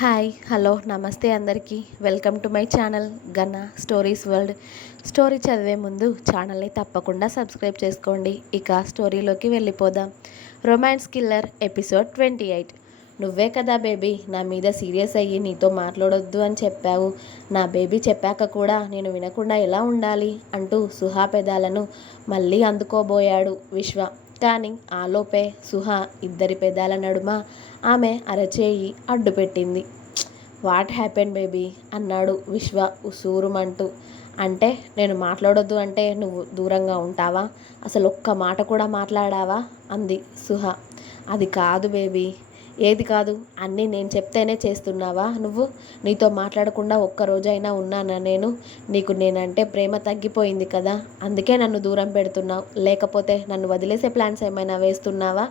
Hi hello నమస్తే అందరికీ welcome to my channel Ganna stories world. Story చదివే ముందు ఛానల్ని తప్పకుండా సబ్స్క్రైబ్ చేసుకోండి. ఇక స్టోరీలోకి వెళ్ళిపోదాం. Romance killer episode 28. నువ్వే కదా బేబీ నా మీద సీరియస్ అయ్యి నీతో మాట్లాడొద్దు అని చెప్పావు. నా బేబీ చెప్పాక కూడా నేను వినకుండా ఎలా ఉండాలి అంటూ సుహా పెదాలను మళ్ళీ అందుకోబోయాడు విశ్వ. కానీ ఆలోపే సుహా ఇద్దరి పెదాల నడుమ ఆమె అరచేయి అడ్డుపెట్టింది. వాట్ హ్యాపెన్ బేబీ అన్నాడు విశ్వ ఉసూరుమంటూ. అంటే నేను మాట్లాడొద్దు అంటే నువ్వు దూరంగా ఉంటావా? అసలు ఒక్క మాట కూడా మాట్లాడావా అంది సుహ. అది కాదు బేబీ. ఏది కాదు? అన్నీ నేను చెప్తేనే చేస్తున్నావా నువ్వు? నీతో మాట్లాడకుండా ఒక్కరోజైనా ఉన్నానా నేను? నీకు నేనంటే ప్రేమ తగ్గిపోయింది కదా, అందుకే నన్ను దూరం పెడుతున్నావు. లేకపోతే నన్ను వదిలేసే ప్లాన్స్ ఏమైనా వేస్తున్నావా?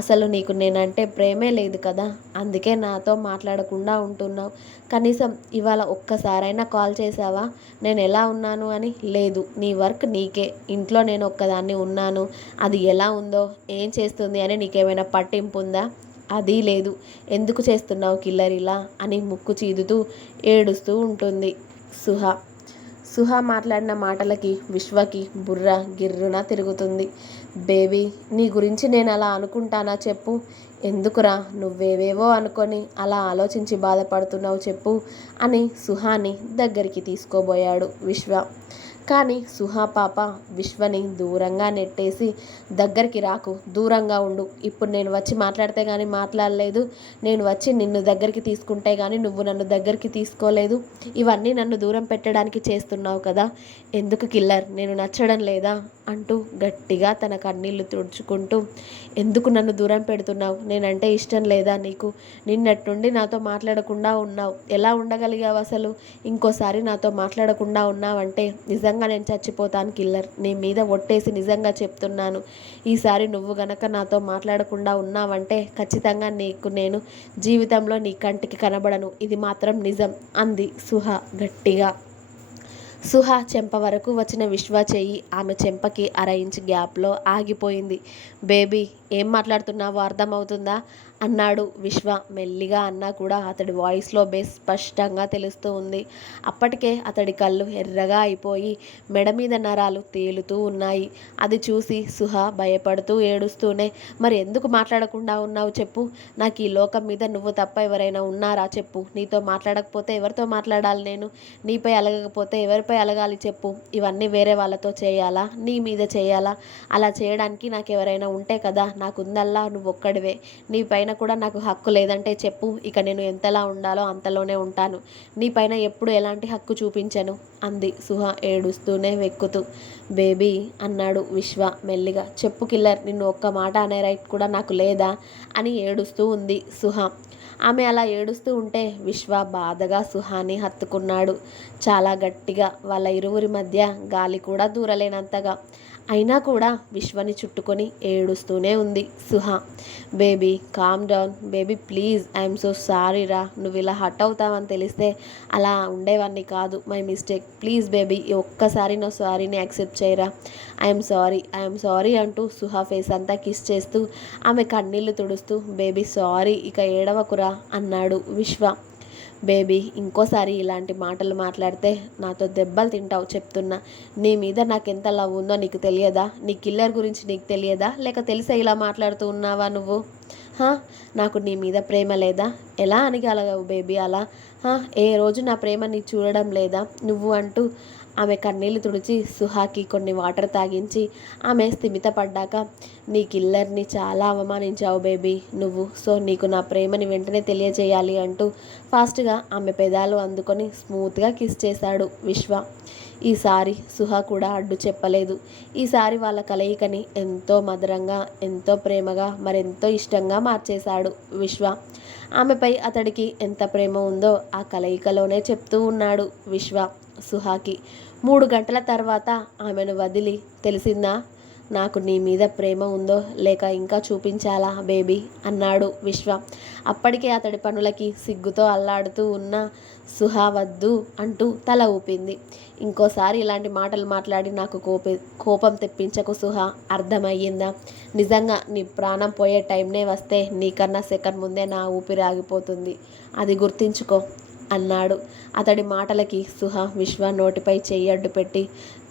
అసలు నీకు నేనంటే ప్రేమే లేదు కదా, అందుకే నాతో మాట్లాడకుండా ఉంటున్నావు. కనీసం ఇవాళ ఒక్కసారైనా కాల్ చేసావా నేను ఎలా ఉన్నాను అని? లేదు, నీ వర్క్ నీకే. ఇంట్లో నేను ఒక్కదాన్ని ఉన్నాను, అది ఎలా ఉందో ఏం చేస్తుంది అని నీకేమైనా పట్టింపు ఉందా? అది లేదు. ఎందుకు చేస్తున్నావు కిల్లర్ ఇలా అని ముక్కు చీదుతూ ఏడుస్తూ ఉంటుంది సుహ. సుహ మాట్లాడిన మాటలకి విశ్వకి బుర్ర గిర్రున తిరుగుతుంది. బేబీ, నీ గురించి నేను అలా అనుకుంటానా చెప్పు? ఎందుకురా నువ్వేవేవో అనుకొని అలా ఆలోచించి బాధపడుతున్నావు చెప్పు అని సుహాని దగ్గరికి తీసుకోబోయాడు విశ్వ. కానీ సుహా పాప విశ్వని దూరంగా నెట్టేసి, దగ్గరికి రాకు, దూరంగా ఉండు. ఇప్పుడు నేను వచ్చి మాట్లాడితే కానీ మాట్లాడలేదు, నేను వచ్చి నిన్ను దగ్గరికి తీసుకుంటే కానీ నువ్వు నన్ను దగ్గరికి తీసుకోలేదు. ఇవన్నీ నన్ను దూరం పెట్టడానికి చేస్తున్నావు కదా. ఎందుకు కిల్లర్, నేను నచ్చడం లేదా అంటూ గట్టిగా తన కన్నీళ్లు తుడుచుకుంటూ, ఎందుకు నన్ను దూరం పెడుతున్నావు? నేనంటే ఇష్టం లేదా నీకు? నిన్నటి నుండి నాతో మాట్లాడకుండా ఉన్నావు. ఎలా ఉండగలిగావు అసలు? ఇంకోసారి నాతో మాట్లాడకుండా ఉన్నావంటే నిజంగా నేను చచ్చిపోతాను కిల్లర్. నీ మీద ఒట్టేసి నిజంగా చెప్తున్నాను. ఈసారి నువ్వు గనక నాతో మాట్లాడకుండా ఉన్నావంటే ఖచ్చితంగా నీకు నేను జీవితంలో నీ కంటికి కనబడను. ఇది మాత్రం నిజం అంది సుహ గట్టిగా. సుహ చెంప వరకు వచ్చిన విశ్వ చెయ్యి ఆమె చెంపకి 1/2 ఇంచ్ గ్యాప్లో ఆగిపోయింది. బేబీ, ఏం మాట్లాడుతున్నావో అర్థమవుతుందా అన్నాడు విశ్వ. మెల్లిగా అన్నా కూడా అతడి వాయిస్లో బేస్ స్పష్టంగా తెలుస్తూ ఉంది. అప్పటికే అతడి కళ్ళు ఎర్రగా అయిపోయి మెడ మీద నరాలు తేలుతూ ఉన్నాయి. అది చూసి సుహ భయపడుతూ ఏడుస్తూనే, మరి ఎందుకు మాట్లాడకుండా ఉన్నావు చెప్పు? నాకు ఈ లోకం మీద నువ్వు తప్ప ఎవరైనా ఉన్నారా చెప్పు? నీతో మాట్లాడకపోతే ఎవరితో మాట్లాడాలి నేను? నీపై అలగకపోతే ఎవరిపై అలగాలి చెప్పు? ఇవన్నీ వేరే వాళ్ళతో చేయాలా, నీ మీద చేయాలా? అలా చేయడానికి నాకు ఎవరైనా ఉంటే కదా. నాకుందల్లా నువ్వు ఒక్కడివే. నీ పైన కూడా నాకు హక్కు లేదంటే చెప్పు, ఇక నేను ఎంతలా ఉండాలో అంతలోనే ఉంటాను. నీ పైన ఎప్పుడు ఎలాంటి హక్కు చూపించను అంది సుహ ఏడుస్తూనే వెక్కుతూ. బేబీ అన్నాడు విశ్వ మెల్లిగా. చెప్పు కిల్లర్, నిన్ను ఒక్క మాట అనే రైట్ కూడా నాకు లేదా అని ఏడుస్తూ ఉంది సుహ. ఆమె అలా ఏడుస్తూ ఉంటే విశ్వ బాధగా సుహాని హత్తుకున్నాడు. చాలా గట్టిగా, వాళ్ళ ఇరువురి మధ్య గాలి కూడా దూరలేనంతగా. అయినా కూడా విశ్వని చుట్టుకొని ఏడుస్తూనే ఉంది సుహ. Baby calm down baby please. I'm so sorry రా. నువ్వు ఇలా హట్ అవుతావని తెలిస్తే అలా ఉండేవాడిని కాదు. My mistake. ప్లీజ్ బేబీ, ఈ ఒక్కసారి నా సారీని యాక్సెప్ట్ చేయరా. ఐఎమ్ సారీ అంటూ సుహ ఫేస్ అంతా కిస్ చేస్తూ ఆమె కన్నీళ్లు తుడుస్తూ, బేబీ సారీ, ఇక ఏడవకురా అన్నాడు విశ్వ. బేబీ, ఇంకోసారి ఇలాంటి మాటలు మాట్లాడితే నాతో దెబ్బలు తింటావు చెప్తున్నా. నీ మీద నాకెంత లవ్ ఉందో నీకు తెలియదా? నీ కిల్లర్ గురించి నీకు తెలియదా? లేక తెలిసే ఇలా మాట్లాడుతూ ఉన్నావా నువ్వు? నాకు నీ మీద ప్రేమ లేదా? ఎలా అనగలవు బేబీ అలా? ఏ రోజు నా ప్రేమ నీ చూడడం లేదా నువ్వు అంటూ ఆమె కన్నీళ్లు తుడిచి సుహాకి కొన్ని వాటర్ తాగించి ఆమె స్థిమితపడ్డాక, నీ కిల్లర్ని చాలా అవమానించావు బేబీ నువ్వు. సో నీకు నా ప్రేమని వెంటనే తెలియజేయాలి అంటూ ఫాస్ట్గా ఆమె పెదాలు అందుకొని స్మూత్గా కిస్ చేశాడు విశ్వ. ఈసారి సుహ కూడా అడ్డు చెప్పలేదు. ఈసారి వాళ్ళ కలయికని ఎంతో మధురంగా, ఎంతో ప్రేమగా, మరెంతో ఇష్టంగా మార్చేశాడు విశ్వ. ఆమెపై అతడికి ఎంత ప్రేమ ఉందో ఆ కలయికలోనే చెప్తూ ఉన్నాడు విశ్వ సుహాకి. 3 గంటల తర్వాత ఆమెను వదిలి, తెలిసిందా నాకు నీ మీద ప్రేమ ఉందో లేక ఇంకా చూపించాలా బేబీ అన్నాడు విశ్వ. అప్పటికే అతడి పనులకి సిగ్గుతో అల్లాడుతూ ఉన్న సుహా వద్దు అంటూ తల ఊపింది. ఇంకోసారి ఇలాంటి మాటలు మాట్లాడి నాకు కోపం తెప్పించకు సుహా, అర్థమయ్యిందా? నిజంగా నీ ప్రాణం పోయే టైంనే వస్తే నీకన్నా సెకండ్ ముందే నా ఊపిరి ఆగిపోతుంది, అది గుర్తించుకో అన్నాడు. అతడి మాటలకి సుహ విశ్వ నోటిపై చెయ్యి అడ్డు పెట్టి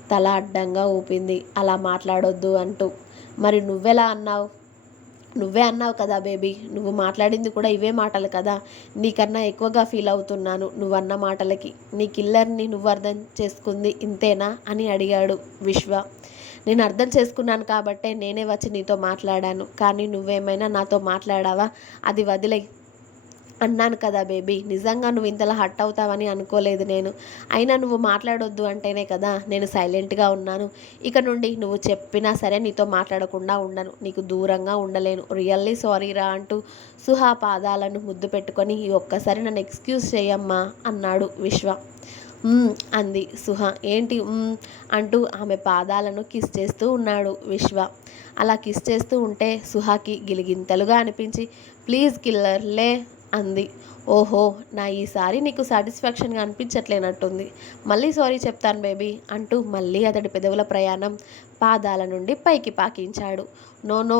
తల అడ్డంగా ఊపింది, అలా మాట్లాడొద్దు అంటూ. మరి నువ్వే అన్నావు కదా బేబీ, నువ్వు మాట్లాడింది కూడా ఇవే మాటలు కదా. నీకన్నా ఎక్కువగా ఫీల్ అవుతున్నాను నువ్వన్న మాటలకి. నీ కిల్లర్ని నువ్వు అర్థం చేసుకుంది ఇంతేనా అని అడిగాడు విశ్వ. నేను అర్థం చేసుకున్నాను కాబట్టే నేనే వచ్చి నీతో మాట్లాడాను, కానీ నువ్వేమైనా నాతో మాట్లాడావా? అది వదిలేయ్ అన్నాను కదా బేబీ. నిజంగా నువ్వు ఇంతలా హట్ అవుతావని అనుకోలేదు నేను. అయినా నువ్వు మాట్లాడొద్దు అంటేనే కదా నేను సైలెంట్గా ఉన్నాను. ఇక నుండి నువ్వు చెప్పినా సరే నీతో మాట్లాడకుండా ఉండను, నీకు దూరంగా ఉండలేను. రియల్లీ సారీ రా అంటూ సుహా పాదాలను ముద్దు పెట్టుకొని ఈ ఒక్కసారి నన్ను ఎక్స్క్యూజ్ చేయమ్మా అన్నాడు విశ్వ. అంది సుహ. ఏంటి అంటూ ఆమె పాదాలను కిస్ చేస్తూ ఉన్నాడు విశ్వ. అలా కిస్ చేస్తూ ఉంటే సుహాకి గిలిగింతలుగా అనిపించి ప్లీజ్ కిల్లర్ లే అంది. ఓహో, నా ఈసారి నీకు సాటిస్ఫాక్షన్గా అనిపించట్లేనట్టుంది. మళ్ళీ సారీ చెప్తాను బేబీ అంటూ మళ్ళీ అతడి పెదవుల ప్రయాణం పాదాల నుండి పైకి పాకించాడు. నో,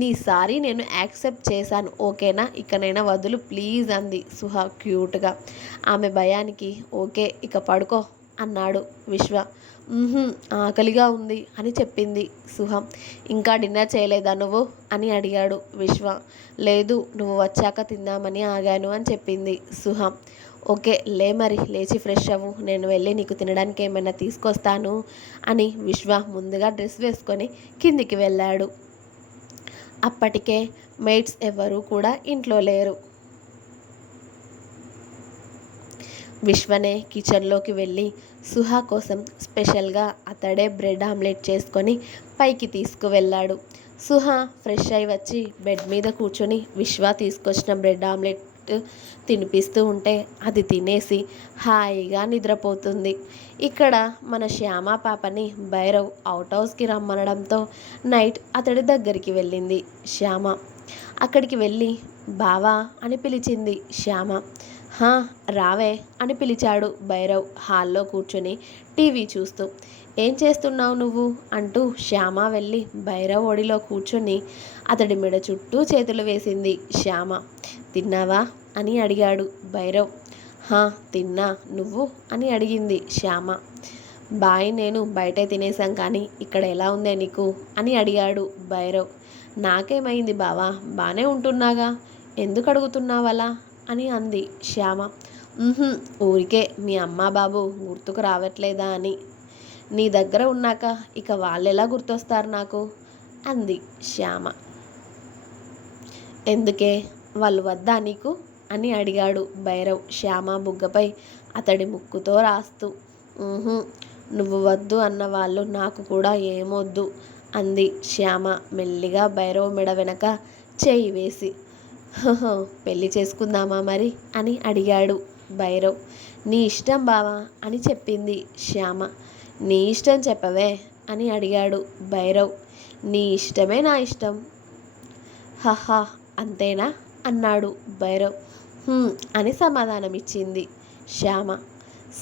నీ సారీ నేను యాక్సెప్ట్ చేశాను, ఓకేనా? ఇకనైనా వదులు ప్లీజ్ అంది సుహ క్యూట్గా. ఆమె భయానికి ఓకే, ఇక పడుకో అన్నాడు విశ్వ. ఆకలిగా ఉంది అని చెప్పింది సుహ. ఇంకా డిన్నర్ చేయలేదా నువ్వు అని అడిగాడు విశ్వ. లేదు, నువ్వు వచ్చాక తిందామని ఆగాను అని చెప్పింది సుహ. ఓకే లే, మరి లేచి ఫ్రెష్ అవ్వు, నేను వెళ్ళి నీకు తినడానికి ఏమైనా తీసుకొస్తాను అని విశ్వ ముందుగా డ్రెస్ వేసుకొని కిందికి వెళ్ళాడు. అప్పటికే మెయిడ్స్ ఎవరూ కూడా ఇంట్లో లేరు. విశ్వనే కిచెన్లోకి వెళ్ళి సుహా కోసం స్పెషల్గా అతడే బ్రెడ్ ఆమ్లెట్ చేసుకొని పైకి తీసుకువెళ్ళాడు. సుహా ఫ్రెష్ అయి వచ్చి బెడ్ మీద కూర్చొని విశ్వ తీసుకొచ్చిన బ్రెడ్ ఆమ్లెట్ తినిపిస్తూ ఉంటే అది తినేసి హాయిగా నిద్రపోతుంది. ఇక్కడ మన శ్యామ పాపని భైరవ్ అవుట్ హౌస్కి రమ్మనడంతో నైట్ అతడి దగ్గరికి వెళ్ళింది శ్యామ. అక్కడికి వెళ్ళి బావా అని పిలిచింది శ్యామ. హా, రావే అని పిలిచాడు భైరవ్ హాల్లో కూర్చొని టీవీ చూస్తూ. ఏం చేస్తున్నావు నువ్వు అంటూ శ్యామ వెళ్ళి భైరవ్ ఒడిలో కూర్చొని అతడి మెడ చుట్టూ చేతులు వేసింది శ్యామ. తిన్నావా అని అడిగాడు భైరవ్. హా, తిన్నా, నువ్వు అని అడిగింది శ్యామ. బాయ్ నేను బయటే తినేసాం, కానీ ఇక్కడ ఎలా ఉందే నీకు అని అడిగాడు భైరవ్. నాకేమైంది బావా, బాగానే ఉంటున్నాగా, ఎందుకు అడుగుతున్నావలా అని అంది శ్యామ. ఊరికే మీ అమ్మ బాబు గుర్తుకు రావట్లేదా అని. నీ దగ్గర ఉన్నాక ఇక వాళ్ళెలా గుర్తొస్తారు నాకు అంది శ్యామ. ఎందుకే, వాళ్ళు వద్దా నీకు అని అడిగాడు భైరవ్ శ్యామ బుగ్గపై అతడి ముక్కుతో రాస్తూ. నువ్వు వద్దు అన్న వాళ్ళు నాకు కూడా ఏమొద్దు అంది శ్యామ మెల్లిగా భైరవ్ మెడ వెనక చేయి వేసి. పెళ్ళి చేసుకుందామా మరి అని అడిగాడు భైరవ్. నీ ఇష్టం బావా అని చెప్పింది శ్యామ. నీ ఇష్టం చెప్పవే అని అడిగాడు భైరవ్. నీ ఇష్టమే నా ఇష్టం. హహా, అంతేనా అన్నాడు భైరవ్. అని సమాధానం ఇచ్చింది శ్యామ.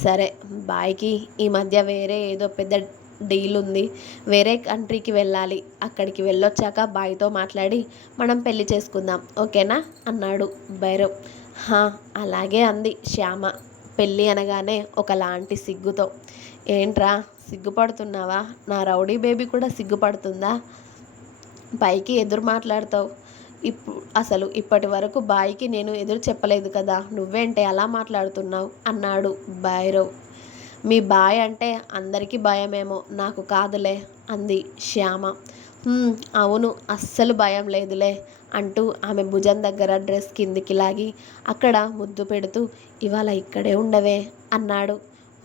సరే, బాయ్కి ఈ మధ్య వేరే ఏదో పెద్ద డీల్ ఉంది, వేరే కంట్రీకి వెళ్ళాలి, అక్కడికి వెళ్ళొచ్చాక బాయ్తో మాట్లాడి మనం పెళ్లి చేసుకుందాం, ఓకేనా అన్నాడు భైరవ్. అలాగే అంది శ్యామ పెళ్ళి అనగానే ఒకలాంటి సిగ్గుతో. ఏంట్రా సిగ్గుపడుతున్నావా? నా రౌడీ బేబీ కూడా సిగ్గుపడుతుందా? పైకి ఎదురు మాట్లాడతావు. అసలు ఇప్పటి వరకు బాయ్కి నేను ఎదురు చెప్పలేదు కదా, నువ్వేంటే అలా మాట్లాడుతున్నావు అన్నాడు భైరవ్. మీ బాయ్ అంటే అందరికీ భయమేమో, నాకు కాదులే అంది శ్యామ. అవును, అస్సలు భయం లేదులే అంటూ ఆమె భుజం దగ్గర డ్రెస్ కిందికి లాగి అక్కడ ముద్దు పెడుతూ ఇవాళ ఇక్కడే ఉండవే అన్నాడు.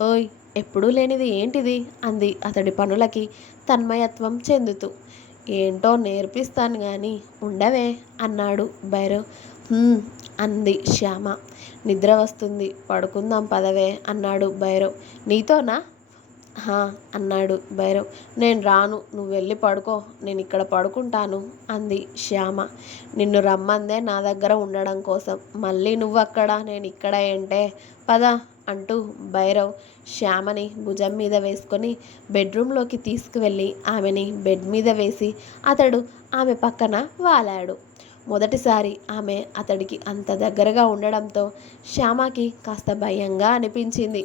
ఓయ్, ఎప్పుడూ లేనిది ఏంటిది అంది అతడి పనులకి తన్మయత్వం చెందుతూ. ఏంటో నేర్పిస్తాను కానీ ఉండవే అన్నాడు భైరవ్. అంది శ్యామ. నిద్ర వస్తుంది, పడుకుందాం పదవే అన్నాడు భైరవ్. నీతోనా హా అన్నాడు భైరవ్. నేను రాను, నువ్వు వెళ్ళి పడుకో, నేను ఇక్కడ పడుకుంటాను అంది శ్యామ. నిన్ను రమ్మందే నా దగ్గర ఉండడం కోసం, మళ్ళీ నువ్వు అక్కడ నేను ఇక్కడ ఏంటే, పద అంటూ భైరవ్ శ్యామని భుజం మీద వేసుకొని బెడ్రూమ్లోకి తీసుకువెళ్ళి ఆమెని బెడ్ మీద వేసి అతడు ఆమె పక్కన వాలాడు. మొదటిసారి ఆమె అతడికి అంత దగ్గరగా ఉండడంతో శ్యామకి కాస్త భయంగా అనిపించింది.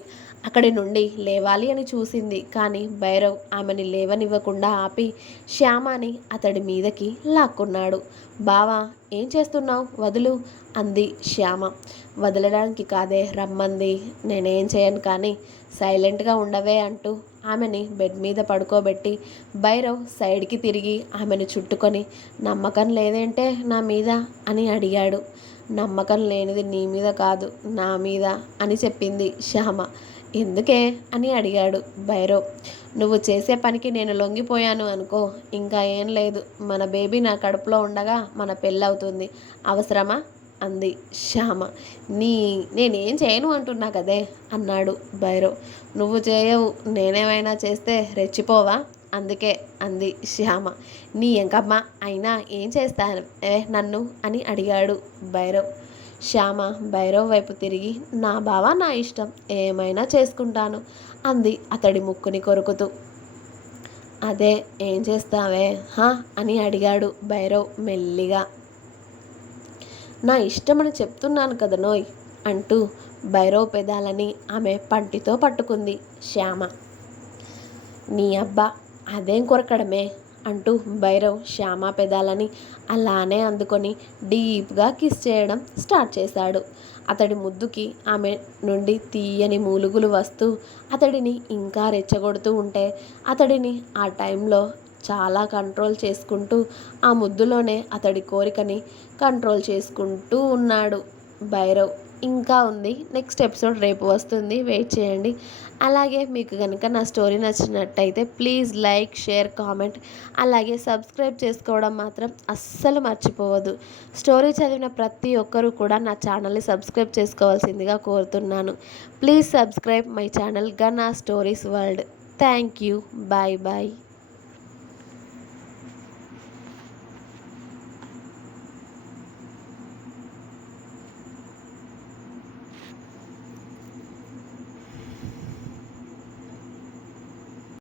అక్కడి నుండి లేవాలి అని చూసింది, కానీ భైరవ్ ఆమెని లేవనివ్వకుండా ఆపి శ్యామని అతడి మీదకి లాక్కున్నాడు. బావా, ఏం చేస్తున్నావు, వదులు అంది శ్యామ. వదలడానికి కాదే రమ్మంది, నేనేం చేయను కానీ సైలెంట్గా ఉండవే అంటూ ఆమెని బెడ్ మీద పడుకోబెట్టి భైరవ్ సైడ్కి తిరిగి ఆమెను చుట్టుకొని నమ్మకం లేదేంటే నా మీద అని అడిగాడు. నమ్మకం లేనిది నీ మీద కాదు, నా మీద అని చెప్పింది శ్యామ. ఎందుకే అని అడిగాడు భైరవ్. నువ్వు చేసే పనికి నేను లొంగిపోయాను అనుకో, ఇంకా ఏం లేదు, మన బేబీ నా కడుపులో ఉండగా మన పెళ్ళవుతుంది, అవసరమా అంది శ్యామ. నేనేం చేయను అంటున్నా కదే అన్నాడు భైరవ్. నువ్వు చేయవు, నేనేమైనా చేస్తే రెచ్చిపోవా, అందుకే అంది శ్యామ. నీ ఎంకమ్మ అయినా ఏం చేస్తాను నన్ను అని అడిగాడు భైరవ్. శ్యామ భైరవ్ వైపు తిరిగి నా బావ నా ఇష్టం, ఏమైనా చేసుకుంటాను అంది అతడి ముక్కుని కొరుకుతూ. అదే ఏం చేస్తావే హా అని అడిగాడు భైరవ్ మెల్లిగా. నా ఇష్టమని చెప్తున్నాను కదా నోయ్ అంటూ భైరవ్ పెదాలని ఆమె పంటితో పట్టుకుంది శ్యామ. నీ అబ్బా అదేం కొరకడమే అంటూ భైరవ్ శ్యామ పెదాలని అలానే అందుకొని డీప్గా కిస్ చేయడం స్టార్ట్ చేశాడు. అతడి ముద్దుకి ఆమె నుండి తీయని మూలుగులు వస్తూ అతడిని ఇంకా రెచ్చగొడుతూ ఉంటే అతడిని ఆ టైంలో చాలా కంట్రోల్ చేసుకుంటూ ఆ ముద్దులోనే అతడి కోరికని కంట్రోల్ చేసుకుంటూ ఉన్నాడు భైరవ్. ఇంకా ఉంది, నెక్స్ట్ ఎపిసోడ్ రేపు వస్తుంది, వెయిట్ చేయండి. అలాగే మీకు కనుక నా స్టోరీ నచ్చినట్టయితే ప్లీజ్ లైక్, షేర్, కామెంట్, అలాగే సబ్స్క్రైబ్ చేసుకోవడం మాత్రం అస్సలు మర్చిపోవద్దు. స్టోరీ చదివిన ప్రతి ఒక్కరూ కూడా నా ఛానల్ని సబ్స్క్రైబ్ చేసుకోవాల్సిందిగా కోరుతున్నాను. Please subscribe my channel Gana stories world. Thank you. Bye bye.